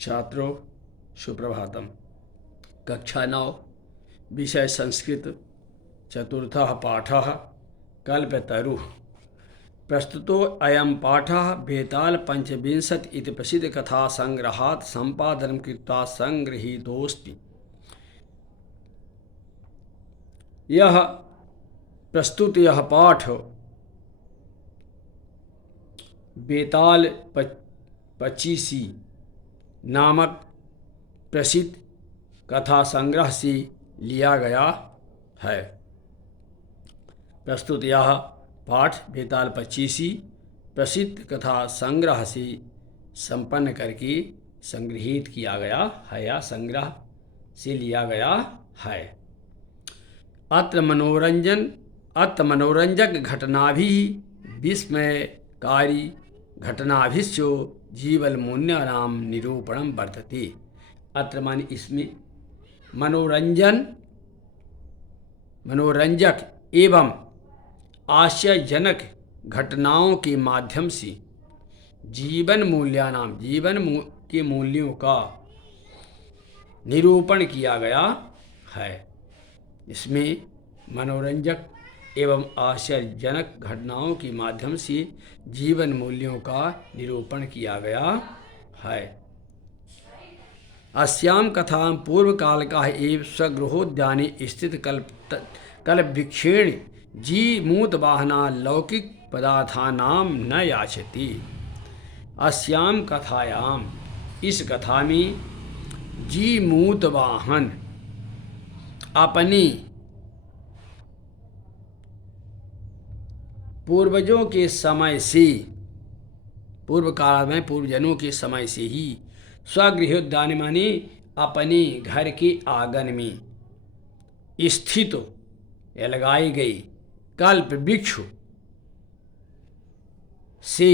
छात्रों सुप्रभातम। कक्षा 9 विषय संस्कृत चतुर्थः पाठः कल्पतरुः। प्रस्तुतो अयं पाठः बेताल पंचविंशति इति प्रसिद्ध कथा संग्रहात् संपादनं कृत्वा संगृहीतोऽस्ति। यह प्रस्तुत यह पाठ बेताल पचीसी नामक प्रसिद्ध कथा संग्रह से लिया गया है। प्रस्तुत यह पाठ बेताल पचीसी प्रसिद्ध कथा संग्रह से संपन्न करके संग्रहित किया गया है या संग्रह से लिया गया है। अत्र मनोरंजक घटनाभिः विस्मयकारी घटनाभिश्च जीवनमूल्यानां निरूपणं वर्तते। अत्र माने इसमें मनोरंजक एवं आश्चर्यजनक घटनाओं के माध्यम से जीवन के मूल्यों का निरूपण किया गया है। इसमें मनोरंजक एवं आश्चर्यजनक घटनाओं के माध्यम से जीवन मूल्यों का निरूपण किया गया है। अस्यां कथां पूर्वकालकः एव स्वगृहोद्याने स्थित कल्पवृक्षेण जीमूतवाहना लौकिक पदार्थानां न याचति। अस्यां कथायां इस कथा में जीमूतवाहन अपनी पूर्वजों के समय से पूर्व काल में पूर्वजनों के समय से ही स्वगृहोद्यान माने अपने घर के आंगन में स्थित या लगाई गई कल्प वृक्ष से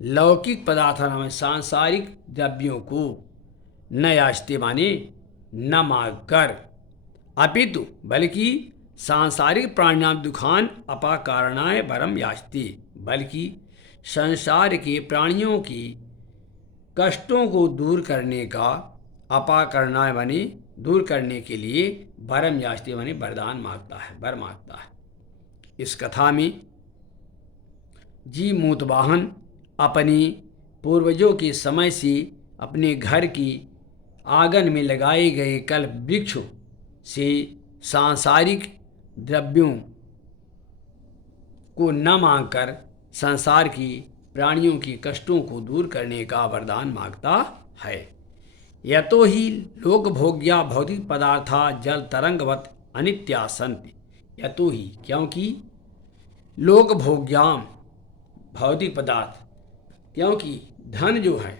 लौकिक पदार्थों में सांसारिक द्रव्यों को न याचते माने न मांगकर अपितु बल्कि सांसारिक प्राण्यां दुखान अपाकारणाय वरम याचते, बल्कि संसार के प्राणियों की कष्टों को दूर करने का अपाकरणाय माने दूर करने के लिए वरम याचते माने वरदान मांगता है, वर मांगता है। इस कथा में जीमूतवाहन अपने पूर्वजों के समय से अपने घर की आंगन में लगाए गए कल्प वृक्ष से सांसारिक द्रव्यों को न मांगकर संसार की प्राणियों के कष्टों को दूर करने का वरदान मांगता है। यतो ही लोकभोग्या भौतिक पदार्था जल तरंगवत अनित्या सन्ति। यतो ही क्योंकि लोकभोग्याम भौतिक पदार्थ, क्योंकि धन जो है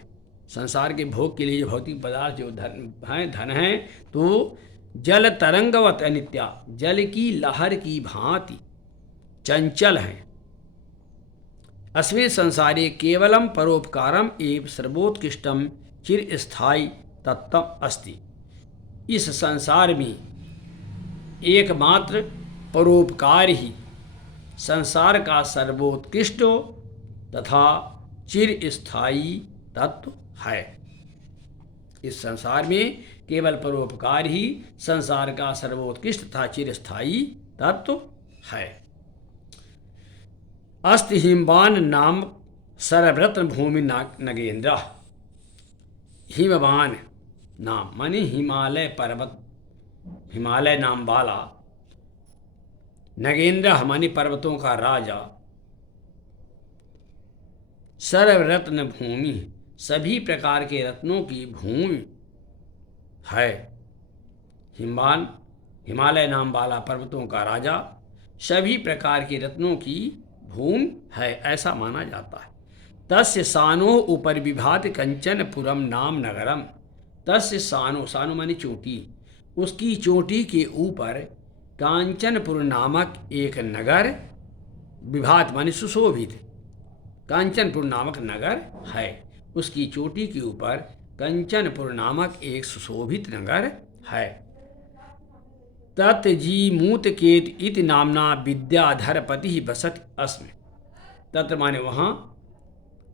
संसार के भोग के लिए जो भौतिक पदार्थ जो धन है तो जल तरंगवत अनित्या, जल की लहर की भांति चंचल है। अस्मिन् संसारे केवलम परोपकारम एव सर्वोत्कृष्टम चिरस्थायी तत्वम अस्ति। इस संसार में एकमात्र परोपकार ही संसार का सर्वोत्कृष्ट तथा चिरस्थायी तत्व है। इस संसार में केवल परोपकार ही संसार का सर्वोत्कृष्ट तथा चिरस्थायी तत्व है। अस्ति हिमवान नाम सर्वरत्न भूमि नगेंद्र। हिमवान नाम माने हिमालय पर्वत, हिमालय नाम वाला, नगेंद्र माने पर्वतों का राजा, सर्वरत्न भूमि सभी प्रकार के रत्नों की भूमि है। हिमवान हिमालय नाम वाला पर्वतों का राजा सभी प्रकार के रत्नों की भूमि है, ऐसा माना जाता है। तस्य सानो ऊपर विभात कंचनपुरम नाम नगरम। तस्य सानो, सानो माने चोटी, उसकी चोटी के ऊपर कांचनपुर नामक एक नगर, विभात माने सुशोभित, कांचनपुर नामक नगर है। उसकी चोटी के ऊपर कंचनपुर नामक एक सुशोभित नगर है। तत्जीमूतकेत इति नामना विद्याधरपति बसति अस्मि। तत्र माने वहाँ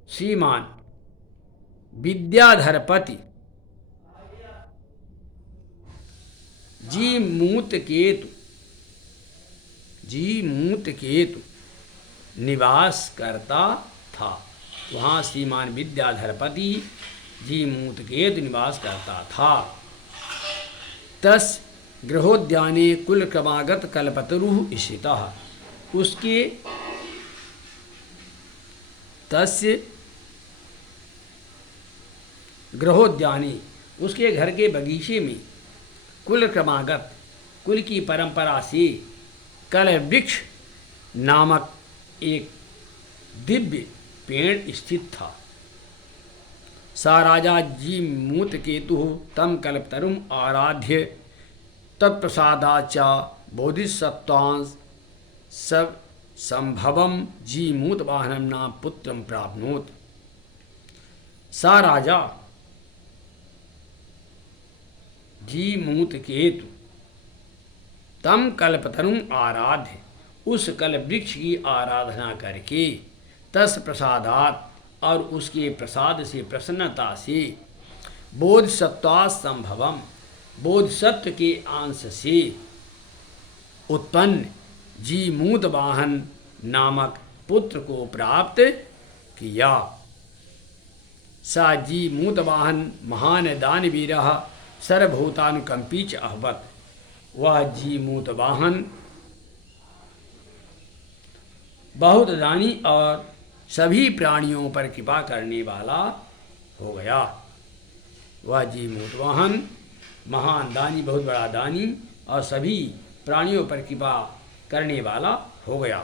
श्रीमान विद्याधरपति जीमूत केतु निवास करता था। वहाँ श्रीमान विद्याधरपति जीमूत केतु निवास करता था। तस् गृहोद्याने कुलक्रमागत कल्पतरुः स्थितः। उसके तस्य गृहोद्याने उसके घर के बगीचे में कुल क्रमागत कुल की परंपरा से कलवृक्ष नामक एक दिव्य पेड़ स्थित था। सा राजा जीमूतकेतु तम कल्पतरुम आराध्य तत्प्रसादाचा बोधिसत्वांश सब संभवम जीमूतवाहनम नाम पुत्रम प्राप्नोत। सा राजा जीमूतकेतु तम कल्पतरुम आराध्य उस कल्पवृक्ष की आराधना करके तस् प्रसादात और उसके प्रसाद से प्रसन्नता से बोधिसत्वा संभवम बोधिसत्व के अंश से उत्पन्न जीमूतवाहन नामक पुत्र को प्राप्त किया। सा जीमूतवाहन महान दानवीरः सर्वभूतानुकंपी च अभवत्। वह जीमूतवाहन बहुत दानी और सभी प्राणियों पर कृपा करने वाला हो गया। वह जीमूतवाहन महान दानी बहुत बड़ा दानी और सभी प्राणियों पर कृपा करने वाला हो गया।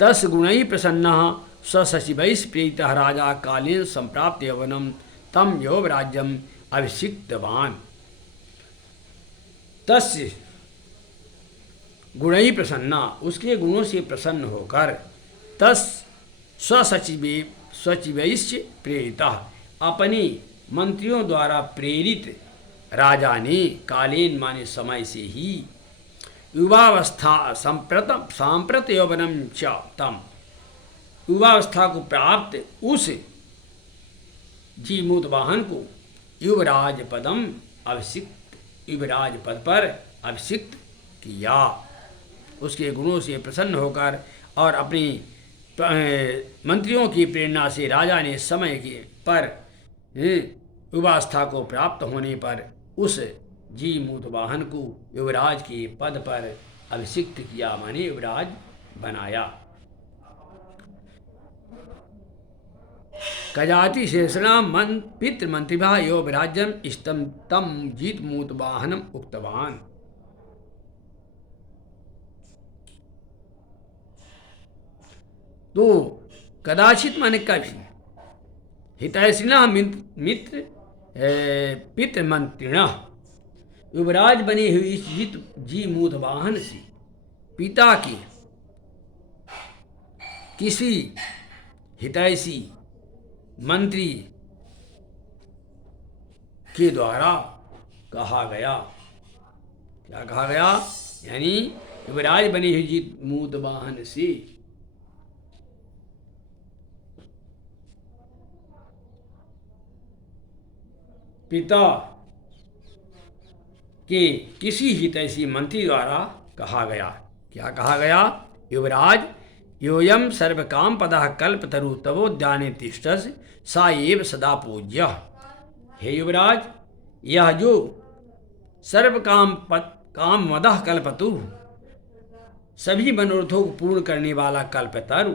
तस् गुणैः प्रसन्नः स्वसचिवैः प्रेरितः राजा कालेन संप्राप्य यौवनं तम यौवराज्यम अभिषिक्तवान्। तस्य गुणैः प्रसन्ना उसके गुणों से प्रसन्न होकर तस् स्वसचिवैश्च प्रेरितः अपने मंत्रियों द्वारा प्रेरित राजा ने कालीन माने समय से ही युवावस्था सांप्रत यौवनम च तम युवावस्था को प्राप्त उस जीमूतवाहन को युवराज पदम अभिषिक्त युवराज पद पर अभिषिक्त किया। उसके गुणों से प्रसन्न होकर और अपनी मंत्रियों की प्रेरणा से राजा ने समय के पर युवावस्था को प्राप्त होने पर उस जीमूतवाहन को युवराज के पद पर अभिषिक्त किया माने युवराज बनाया। कजाति शेषणा पितृमंत्रिभा युवराज्यम इष्टम तम जीमूतवाहनम उक्तवान। तो कदाचित माने कभी हितैषिणः मित्र पितृमंत्रिणः युवराज बने हुए इस जीमूतवाहन से पिता के किसी हितैषी मंत्री के द्वारा कहा गया। क्या कहा गया? यानी युवराज बने हुए जीमूतवाहन से पिता के किसी हितैषी मंत्री द्वारा कहा गया। क्या कहा गया? युवराज योयम सर्वकाम पदः कल्पतरु तवोद्याने तिष्ठस् सा एव सदा पूज्य। हे युवराज, यह जो सर्वकाम मदः कल्पतु सभी मनोरथों को पूर्ण करने वाला कल्पतरु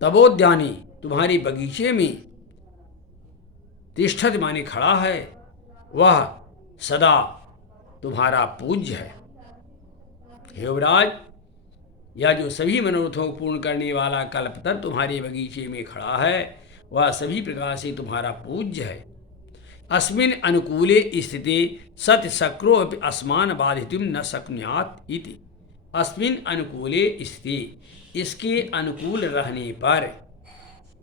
तवोद्याने तुम्हारे बगीचे में तिष्ठत माने खड़ा है, वह सदा तुम्हारा पूज्य है। हे युवराज, यह जो सभी मनोरथों को पूर्ण करने वाला कल्पतरु तुम्हारे बगीचे में खड़ा है, वह सभी प्रकार से तुम्हारा पूज्य है। अस्मिन् अनुकूले स्थिते सत्य शक्रो अपि अस्मान बाधितुं न शक्नुयात् इति। अस्मिन् अनुकूले स्थिते इसके अनुकूल रहने पर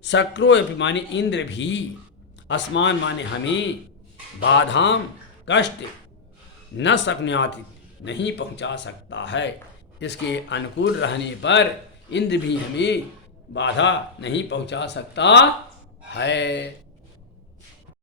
शक्रो अपि माने इंद्र भी अस्मान माने हमें बाधाम कष्ट न शक्नुयात् नहीं पहुंचा सकता है। इसके अनुकूल रहने पर इंद्र भी हमें बाधा नहीं पहुंचा सकता है।